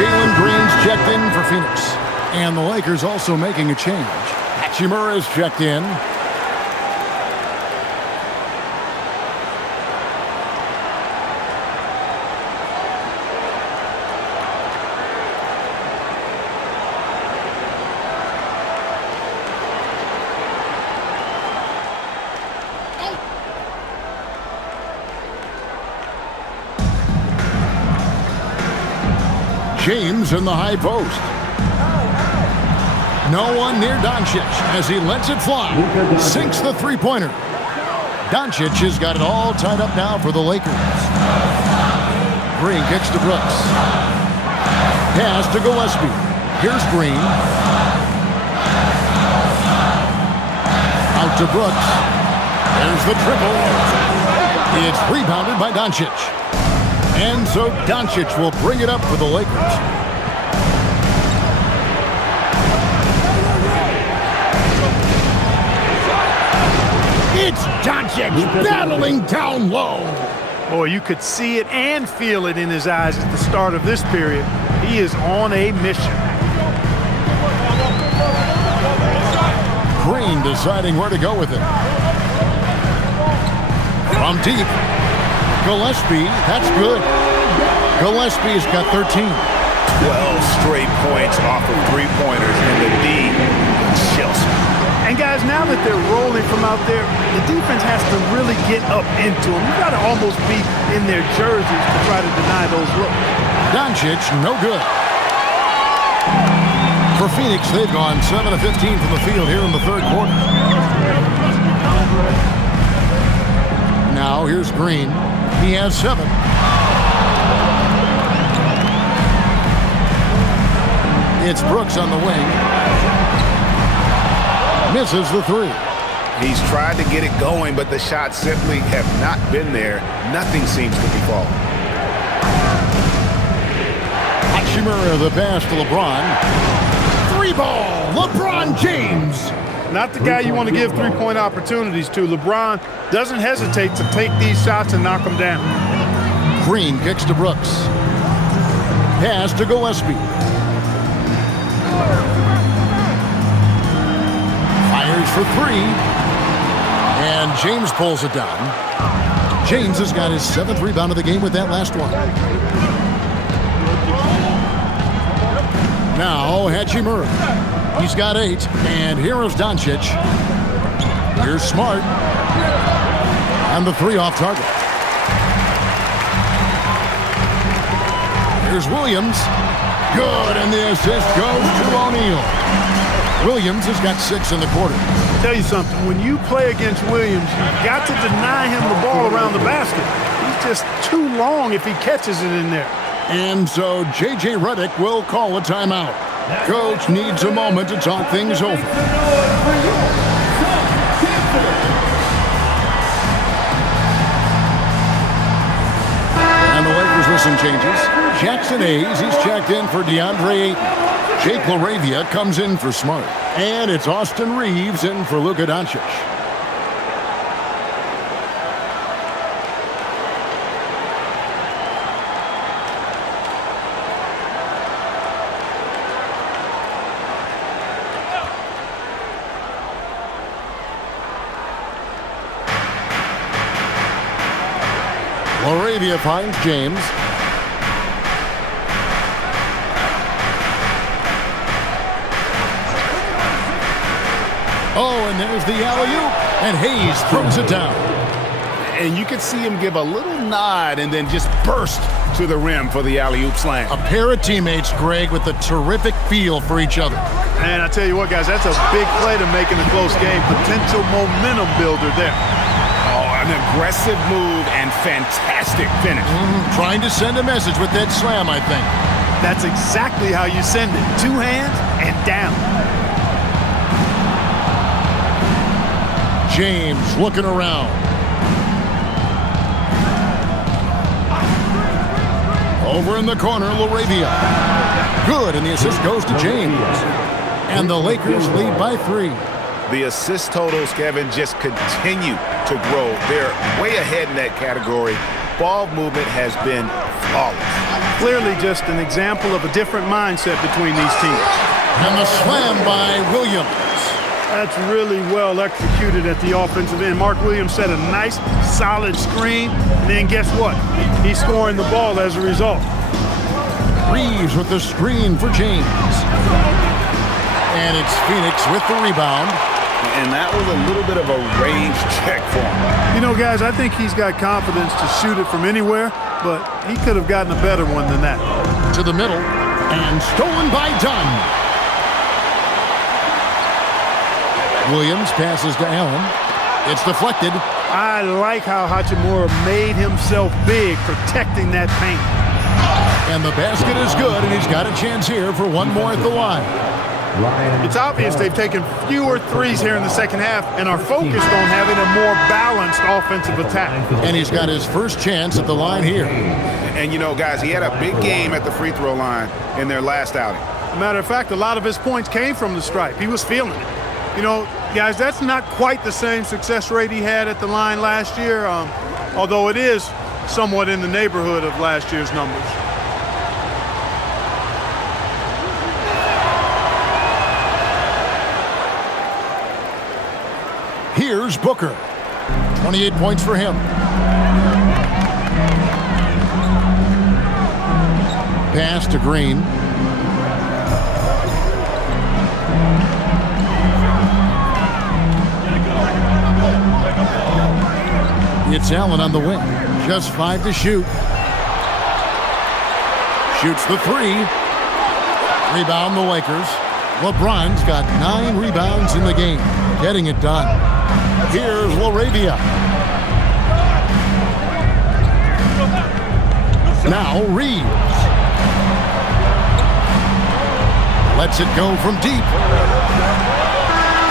Jalen Green's checked in for Phoenix. And the Lakers also making a change. Hachimura is checked in. James in the high post. No one near Doncic as he lets it fly. Sinks the three-pointer. Doncic has got it all tied up now for the Lakers. Green kicks to Brooks. Pass to Gillespie. Here's Green. Out to Brooks. There's the triple. It's rebounded by Doncic. And so Doncic will bring it up for the Lakers. It's Doncic battling down low. Boy, you could see it and feel it in his eyes at the start of this period. He is on a mission. Green deciding where to go with it. From deep. Gillespie, that's good. Gillespie's got 13. 12 straight points off of three-pointers in the D. Chelsea. And guys, now that they're rolling from out there, the defense has to really get up into them. You've got to almost be in their jerseys to try to deny those looks. Doncic, no good. For Phoenix, they've gone 7 of 15 from the field here in the third quarter. Now here's Green. He has 7. It's Brooks on the wing. Misses the 3. He's tried to get it going, but the shots simply have not been there. Nothing seems to be falling. Hachimura the pass to LeBron. 3 ball, LeBron James. Not the guy you want to give three-point opportunities to. LeBron doesn't hesitate to take these shots and knock them down. Green kicks to Brooks. Pass to Gillespie. Fires for three. And James pulls it down. James has got his 7th rebound of the game with that last one. Now Hachimura. He's got 8. And here is Doncic. Here's Smart. And the 3 off target. Here's Williams. Good, and the assist goes to O'Neal. Williams has got 6 in the quarter. I'll tell you something, when you play against Williams, you've got to deny him the ball around the basket. He's just too long if he catches it in there. And so J.J. Redick will call a timeout. Coach needs a moment to talk things over. And the Lakers with some changes. Jackson Hayes, he's checked in for DeAndre Ayton. Jake LaRavia comes in for Smart. And it's Austin Reeves in for Luka Doncic. LaRavia finds James. Oh, and there's the alley-oop, and Hayes throws it down. And you can see him give a little nod and then just burst to the rim for the alley-oop slam. A pair of teammates, Greg, with a terrific feel for each other. And I tell you what, guys, that's a big play to make in a close game. Potential momentum builder there. Oh, an aggressive move and fantastic finish. Trying to send a message with that slam, I think. That's exactly how you send it. 2 hands and down. James looking around. Over in the corner, LaRavia. Good, and the assist goes to James. And the Lakers lead by 3. The assist totals, Kevin, just continue to grow. They're way ahead in that category. Ball movement has been flawless. Clearly just an example of a different mindset between these teams. And the slam by Williams. That's really well executed at the offensive end. Mark Williams set a nice, solid screen, and then guess what? He's scoring the ball as a result. Reeves with the screen for James. And it's Phoenix with the rebound. And that was a little bit of a range check for him. You know, guys, I think he's got confidence to shoot it from anywhere, but he could have gotten a better one than that. To the middle, and stolen by Dunn. Williams passes to Allen. It's deflected. I like how Hachimura made himself big, protecting that paint. And the basket is good, and he's got a chance here for one more at the line. It's obvious they've taken fewer threes here in the second half and are focused on having a more balanced offensive attack. And he's got his first chance at the line here. And, you know, guys, he had a big game at the free throw line in their last outing. As a matter of fact, a lot of his points came from the stripe. He was feeling it. You know, guys, that's not quite the same success rate he had at the line last year, although it is somewhat in the neighborhood of last year's numbers. Here's Booker. 28 points for him. Pass to Green. It's Allen on the wing. Just 5 to shoot. Shoots the 3. Rebound the Lakers. LeBron's got 9 rebounds in the game. Getting it done. Here's LaRavia. Now Reeves. Lets it go from deep.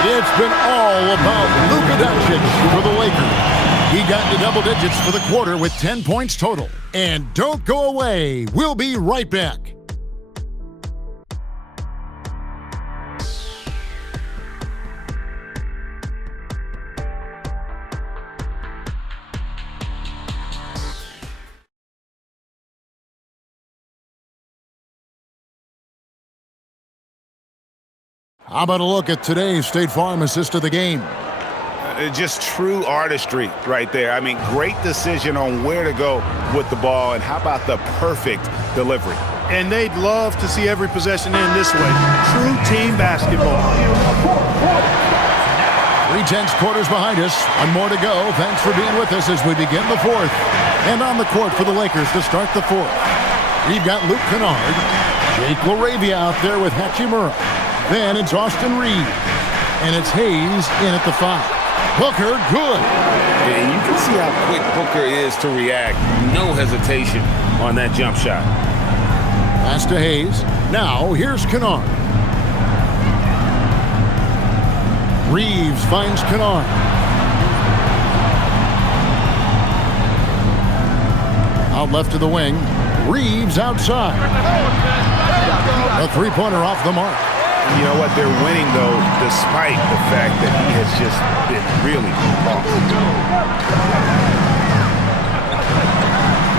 It's been all about Luka Doncic for the Lakers. He got to double digits for the quarter with 10 points total. And don't go away. We'll be right back. How about a look at today's State Farm assist of the game? Just true artistry right there. I mean, great decision on where to go with the ball, and how about the perfect delivery? And they'd love to see every possession end this way. True team basketball. 3/10 quarters behind us. One more to go. Thanks for being with us as we begin the fourth. And on the court for the Lakers to start the fourth, we've got Luke Kennard, Jake LaRavia out there with Hachimura. Then it's Austin Reed. And it's Hayes in at the 5. Booker, good. And you can see how quick Booker is to react. No hesitation on that jump shot. Pass to Hayes. Now, here's Kennard. Reeves finds Kennard. Out left to the wing. Reeves outside. A three-pointer off the mark. You know what? They're winning, though, despite the fact that he has just been really off.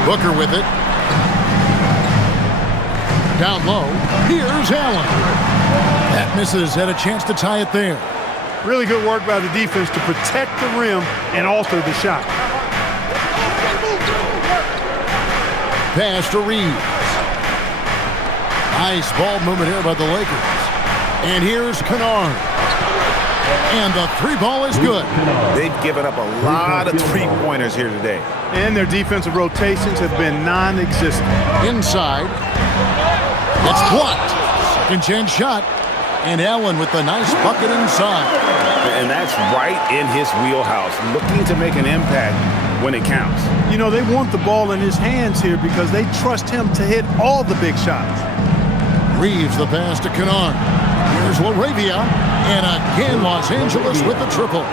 Booker with it. Down low. Here's Allen. That misses. Had a chance to tie it there. Really good work by the defense to protect the rim and alter the shot. Pass to Reeves. Nice ball movement here by the Lakers. And here's Kennard. And the three ball is good. They've given up a lot of three-pointers here today. And their defensive rotations have been non-existent. Inside. It's blocked. Second chance shot. And Allen with the nice bucket inside. And that's right in his wheelhouse, looking to make an impact when it counts. You know, they want the ball in his hands here because they trust him to hit all the big shots. Reeves the pass to Kennard. Here's LaRavia. And again, Los Angeles with the triple.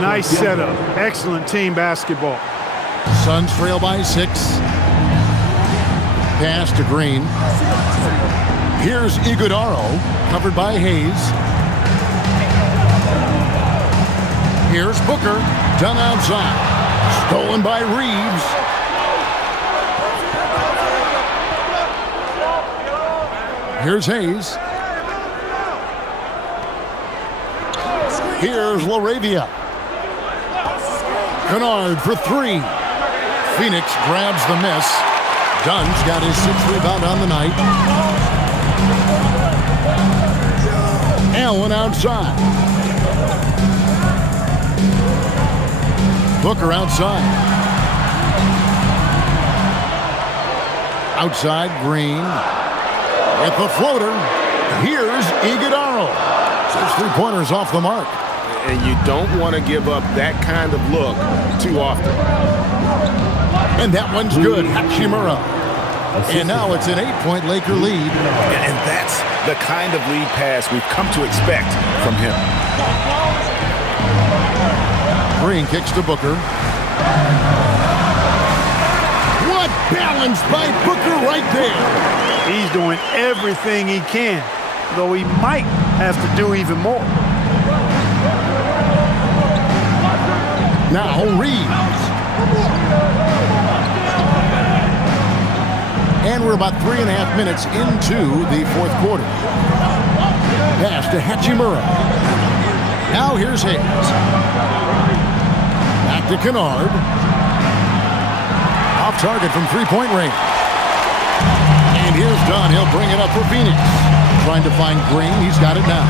Nice setup. Excellent team basketball. Suns trail by 6. Pass to Green. Here's Iguodaro, covered by Hayes. Here's Booker, done outside. Stolen by Reeves. Here's Hayes. Here's LaRavia. Kennard for 3. Phoenix grabs the miss. Dunn's got his 6th rebound on the night. Allen outside. Booker outside. Outside, Green. With the floater, here's Iguodaro. 6 three-pointers off the mark. And you don't want to give up that kind of look too often. And that one's good. Hachimura. And now it's an 8-point Laker lead. And that's the kind of lead pass we've come to expect from him. Green kicks to Booker. What balance by Booker right there. He's doing everything he can, though he might have to do even more. Now Reeves. And we're about 3.5 minutes into the fourth quarter. Pass to Hachimura. Now here's Hayes. Back to Kennard. Off target from three-point range. And here's Dunn. He'll bring it up for Phoenix. Trying to find Green. He's got it now.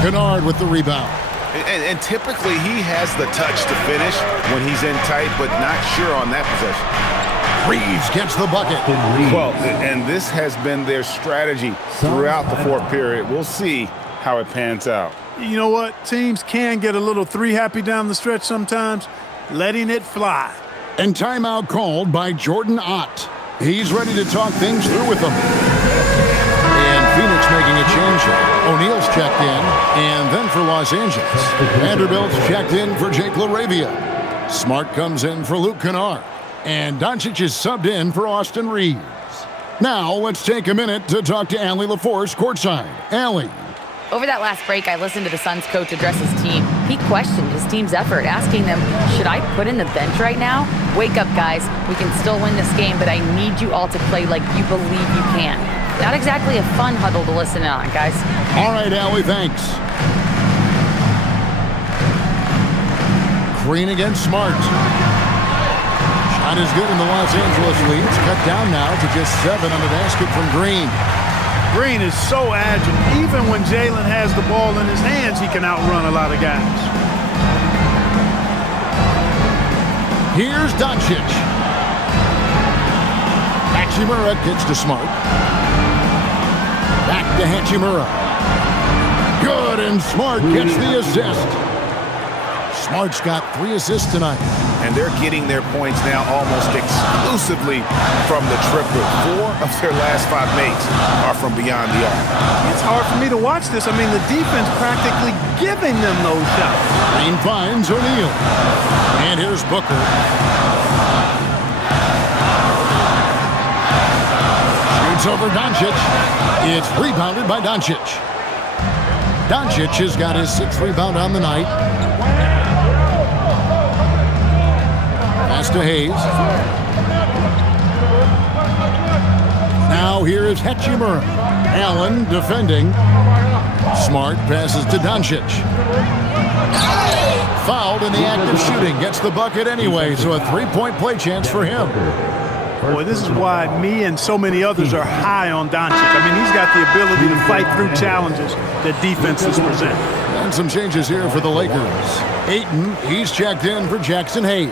Kennard with the rebound. And typically he has the touch to finish when he's in tight, but not sure on that possession. Reeves gets the bucket. Well, and this has been their strategy throughout the fourth period. We'll see how it pans out. You know what? Teams can get a little three-happy down the stretch sometimes, letting it fly. And timeout called by Jordan Ott. He's ready to talk things through with them. And Phoenix making a change. O'Neal's checked in, and then for Los Angeles, Vanderbilt's checked in for Jake LaRavia. Smart comes in for Luke Kennard, and Doncic is subbed in for Austin Reeves. Now let's take a minute to talk to Allie LaForce courtside. Allie. Over that last break, I listened to the Suns coach address his team. He questioned his team's effort, asking them, should I put in the bench right now? Wake up, guys. We can still win this game, but I need you all to play like you believe you can. Not exactly a fun huddle to listen in on, guys. All right, Allie, thanks. Green against Smart. Shot is good in the Los Angeles lead. It's cut down now to just 7 on the basket from Green. Green is so agile. Even when Jalen has the ball in his hands, he can outrun a lot of guys. Here's Doncic. Hachimura kicks to Smart. Back to Hachimura. Good, and Smart gets the assist. Smart's got 3 assists tonight. And they're getting their points now almost exclusively from the triple. 4 of their last 5 makes are from beyond the arc. It's hard for me to watch this. I mean, the defense practically giving them those shots. Green finds O'Neal. And here's Booker. Shoots over Doncic. It's rebounded by Doncic. Doncic has got his 6th rebound on the night. Pass to Hayes. Now here is Hachimura. Allen defending. Smart passes to Doncic. Fouled in the act of shooting. Gets the bucket anyway, so a 3-point play chance for him. Boy, this is why me and so many others are high on Doncic. I mean, he's got the ability to fight through challenges that defenses present. And some changes here for the Lakers. Ayton, he's checked in for Jackson Hayes.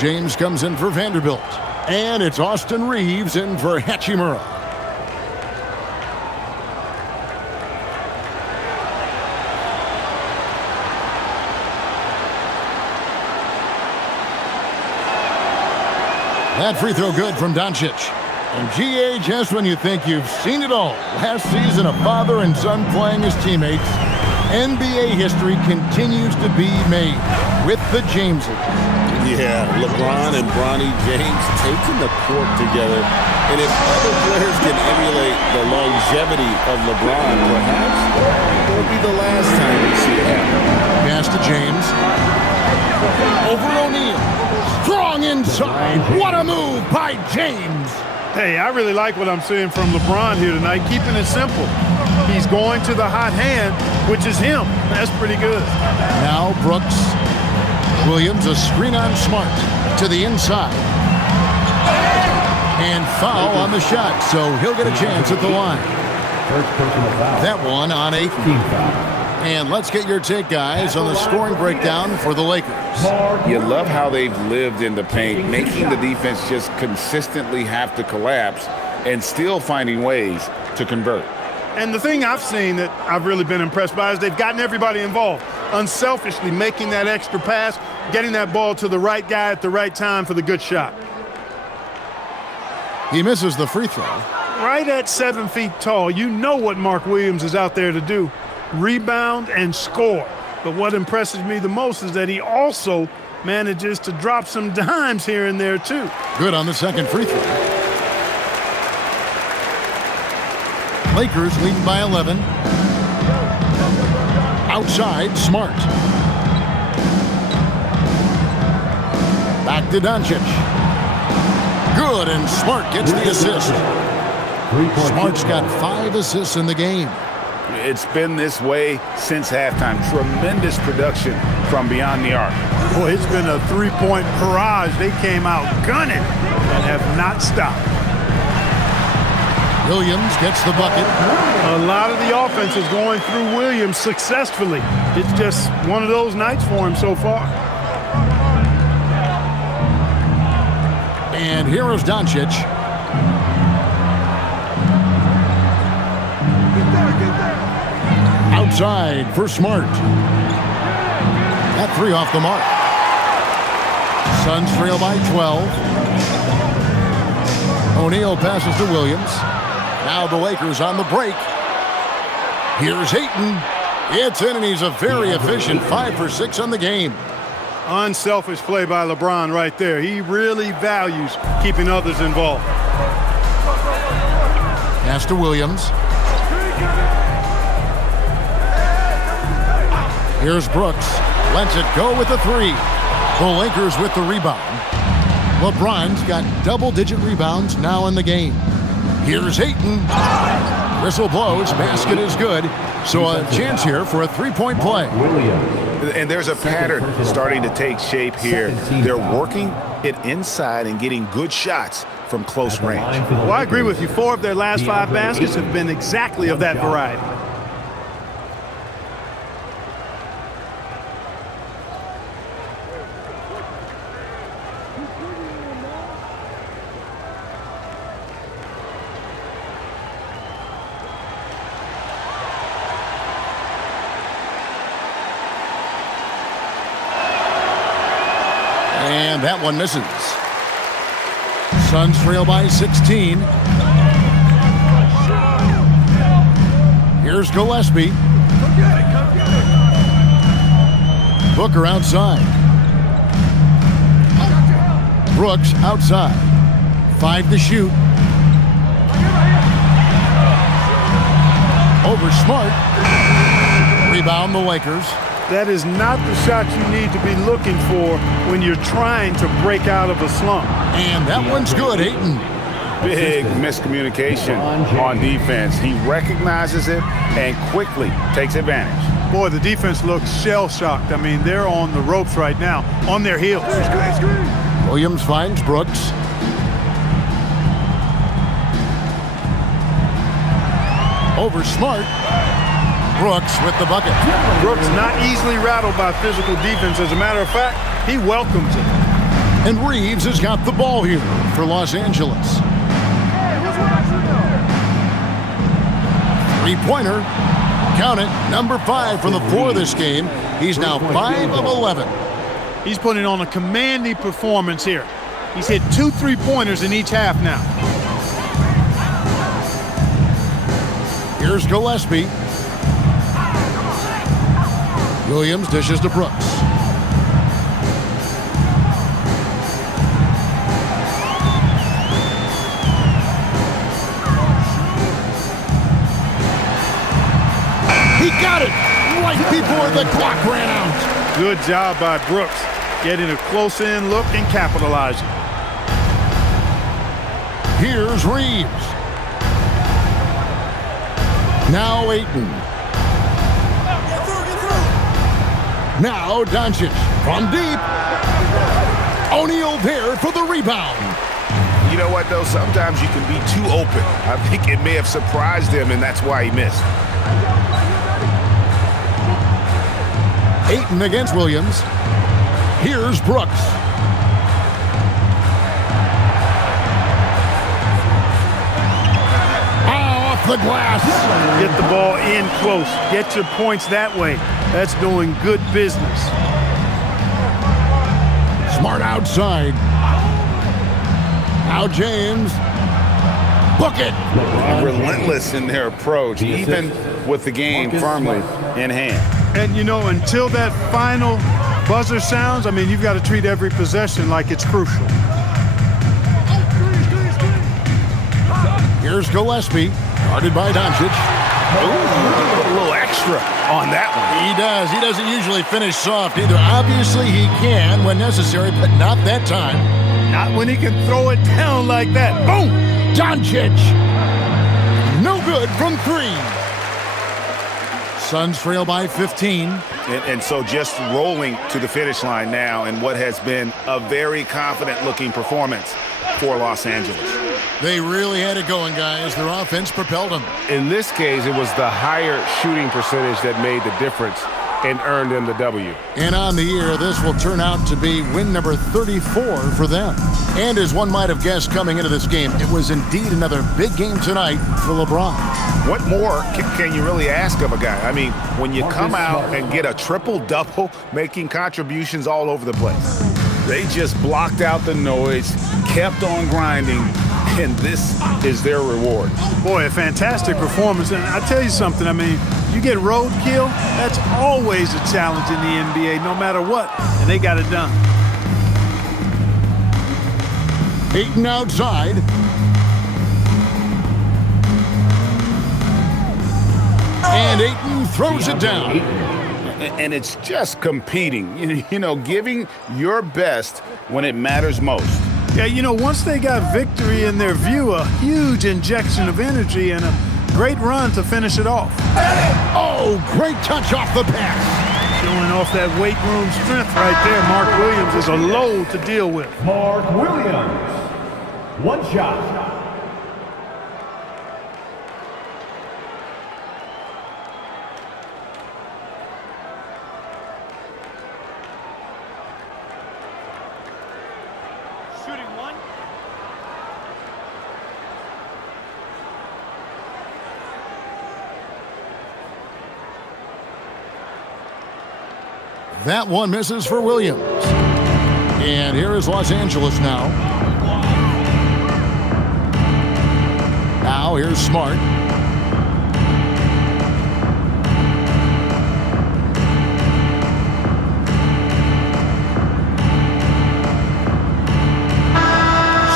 James comes in for Vanderbilt. And it's Austin Reeves in for Hachimura. That free throw good from Doncic. And GA, just when you think you've seen it all. Last season, a father and son playing as teammates. NBA history continues to be made with the Jameses. Yeah, LeBron and Bronny James taking the court together. And if other players can emulate the longevity of LeBron, perhaps it won't be the last time we see it happen. Pass to James. Over O'Neal. Strong inside. What a move by James. Hey, I really like what I'm seeing from LeBron here tonight, keeping it simple. He's going to the hot hand, which is him. That's pretty good. Now Brooks. Williams, a screen on Smart to the inside. And foul on the shot, so he'll get a chance at the line. That one on Ayton. And let's get your take, guys, on the scoring breakdown for the Lakers. You love how they've lived in the paint, making the defense just consistently have to collapse and still finding ways to convert. And the thing I've seen that I've really been impressed by is they've gotten everybody involved, unselfishly making that extra pass, getting that ball to the right guy at the right time for the good shot. He misses the free throw. Right at 7 feet tall, you know what Mark Williams is out there to do. Rebound and score. But what impresses me the most is that he also manages to drop some dimes here and there too. Good on the second free throw. Lakers leading by 11. Outside, Smart. Back to Doncic. Good, and Smart gets the assist. Smart's got 5 assists in the game. It's been this way since halftime. Tremendous production from beyond the arc. Boy, it's been a 3-point barrage. They came out gunning and have not stopped. Williams gets the bucket. A lot of the offense is going through Williams successfully. It's just one of those nights for him so far. And here is Doncic. Outside for Smart. That 3 off the mark. Suns trail by 12. O'Neal passes to Williams. Now the Lakers on the break. Here's Ayton. It's in, and he's a very efficient 5 for 6 on the game. Unselfish play by LeBron right there. He really values keeping others involved. Pass to Williams. Here's Brooks. Lets it go with the 3. The Lakers with the rebound. LeBron's got double-digit rebounds now in the game. Here's Ayton. Whistle blows. Basket is good. So a chance here for a three-point play. And there's a pattern starting to take shape here. They're working it inside and getting good shots from close range. Well, I agree with you. 4 of their last 5 baskets have been exactly of that variety. And that one misses. Suns trail by 16. Here's Gillespie. Booker outside. Brooks outside. 5 to shoot. Over Smart. Rebound the Lakers. That is not the shot you need to be looking for when you're trying to break out of a slump. And that one's good, Ayton. Big miscommunication on defense. He recognizes it and quickly takes advantage. Boy, the defense looks shell-shocked. I mean, they're on the ropes right now, on their heels. Williams finds Brooks. Over Smart. Brooks with the bucket. Brooks not easily rattled by physical defense. As a matter of fact, he welcomes it. And Reeves has got the ball here for Los Angeles. Three-pointer. Count it. Number 5 from the floor this game. He's now 5 of 11. He's putting on a commanding performance here. He's hit 2 3-pointers in each half now. Here's Gillespie. Williams dishes to Brooks. He got it right before the clock ran out. Good job by Brooks, getting a close-in look and capitalizing. Here's Reeves. Now Ayton. Now Doncic from deep. O'Neal there for the rebound. You know what, though? Sometimes you can be too open. I think it may have surprised him, and that's why he missed. Ayton against Williams. Here's Brooks. Off the glass. Get the ball in close. Get your points that way. That's doing good business. Smart outside. Now James. Book it. Relentless in their approach, even with the game firmly in hand. And, you know, until that final buzzer sounds, I mean, you've got to treat every possession like it's crucial. Here's Gillespie. Guarded by Doncic. Ooh, a little extra on that one. He does. He doesn't usually finish soft either. Obviously, he can when necessary, but not that time. Not when he can throw it down like that. Boom! Doncic. No good from 3. Suns trail by 15. And so just rolling to the finish line now in what has been a very confident-looking performance for Los Angeles. They really had it going, guys. Their offense propelled them. In this case, it was the higher shooting percentage that made the difference and earned them the W. And on the year, this will turn out to be win number 34 for them. And as one might have guessed coming into this game, it was indeed another big game tonight for LeBron. What more can you really ask of a guy? I mean, when you come out and get a triple-double, making contributions all over the place. They just blocked out the noise, kept on grinding, and this is their reward. Boy, a fantastic performance. And I tell you something, I mean, you get roadkill, that's always a challenge in the NBA, no matter what, and they got it done. Ayton outside. And Ayton throws it down. And it's just competing, you know, giving your best when it matters most. Yeah, you know, once they got victory in their view, a huge injection of energy and a great run to finish it off. Oh, great touch off the pass. Showing off that weight room strength right there. Mark Williams is a load to deal with. Mark Williams. One shot. That one misses for Williams. And here is Los Angeles now. Now here's Smart.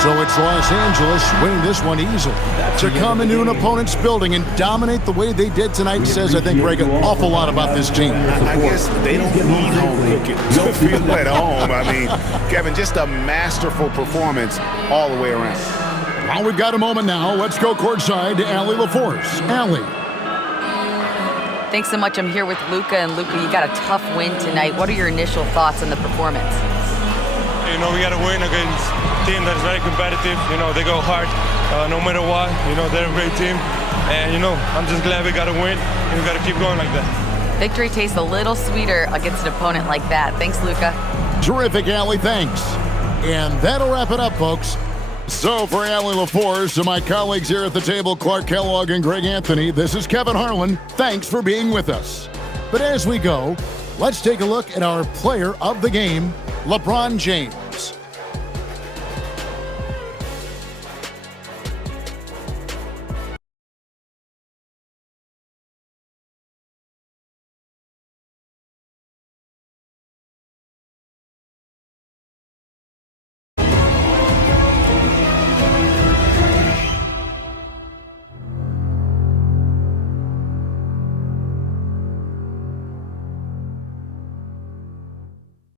So it's Los Angeles winning this one easily. To come into an opponent's building and dominate the way they did tonight says, I think, Greg, an awful lot about this team. I guess they don't need home cooking to feel at home. I mean, Kevin, just a masterful performance all the way around. Well, we've got a moment now. Let's go courtside to Allie LaForce. Allie. Thanks so much. I'm here with Luka. And Luka, you got a tough win tonight. What are your initial thoughts on the performance? You know, we got to win against a team that is very competitive. You know, they go hard no matter what. You know, they're a great team. And, you know, I'm just glad we got to win, and we got to keep going like that. Victory tastes a little sweeter against an opponent like that. Thanks, Luka. Terrific, Allie. Thanks. And that'll wrap it up, folks. So for Allie LaForce and my colleagues here at the table, Clark Kellogg and Greg Anthony, this is Kevin Harlan. Thanks for being with us. But as we go, let's take a look at our player of the game, LeBron James.